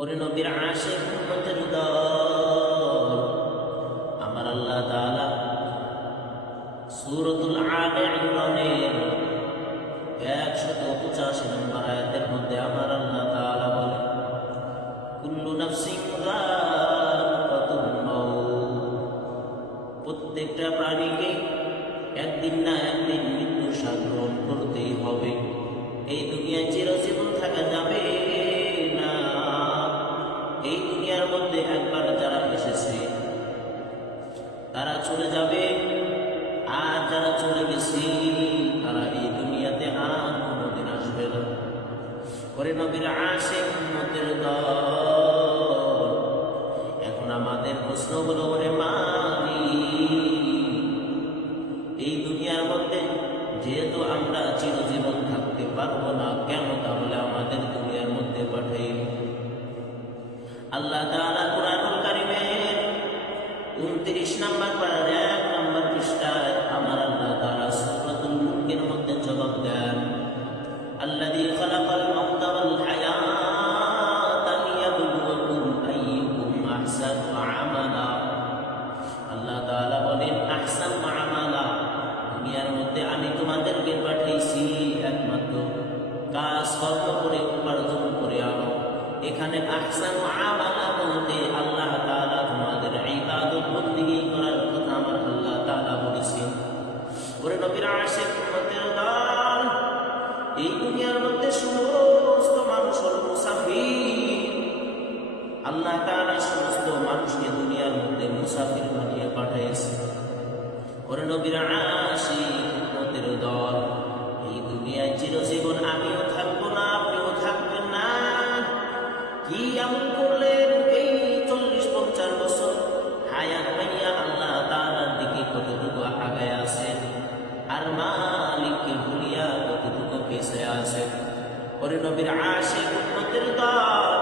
ওরে নবীর আশিক উম্মতের দল, আমার আল্লাহ তাআলা সূরাতুল আলে ইমরানের 185 নম্বর আয়াতের মধ্যে আমার আল্লাহ তাআলা বলে, কুল্লু নাফসিন যায়িকাতুল মাউত, প্রত্যেকটা প্রাণীকে একদিন না একদিন মৃত্যুর স্বাদ গ্রহণ করতেই হবে। এই দুনিয়ায় চিরজীবন থাকা যাবে না। এই দুনিয়ার মধ্যে একবার যারা এসেছে তারা চলে যাবে, আর যারা চলে গেছে তারা এই দুনিয়াতে আর কোনোদিন আসবে না। ওরে নবীর আশিক উম্মতের দল, এখন আমাদের প্রশ্ন হলো, ওরে মালিক, এই দুনিয়ার মধ্যে যেহেতু আমরা চিরজীবন থাকতে পারবো না, কেন তাহলে আমাদের দুনিয়ার মধ্যে পাঠাইল? আল্লাহ তাআলা কুরআনুল কারীমের 29 নম্বর পারার 1 নম্বর পৃষ্ঠায় আমার আল্লাহ তাআলা সূরাতুল মুলকের মধ্যে জবাব দেন, আল্লাযী খালাকাল মাউতা ওয়াল হায়াতা লিয়াবলুয়াকুম আইয়ুকুম আহসানু আমালা। আল্লাহ তাআলা বলেন, আহসানু আমালা, দুনিয়ার মধ্যে আমি তোমাদেরকে পাঠিয়েছি একমাত্র কাজ কর্ম করে উপার্জন করে আনো। এখানে আহসানু আমালা বলতে আল্লাহ তাআলা তোমাদের ইবাদত বন্দেগী করার কথা আমার আল্লাহ তাআলা বলেছেন। ওরে নবীর আশিক উম্মতের দল, এই দুনিয়ার মধ্যে সমস্ত মানুষ হলো মুসাফির। আল্লাহ তাআলা সমস্ত মানুষকে দুনিয়ার মধ্যে মুসাফির বানিয়ে পাঠিয়েছে। ওরে নবীর আশিক উম্মতের দল, এই দুনিয়ায় চিরজীবন আমিও থাকবো না, আপনিও থাকবেন না। কি আমল করলেন এই 40-50 বছর হায়াত পাইয়া আল্লাহ তাআলার দিকে কতটুকু আগায় আছেন, আর মালিককে ভুলিয়া কতটুকু পিছিয়ে আছেন? ওরে নবীর আশিক উম্মতের দল,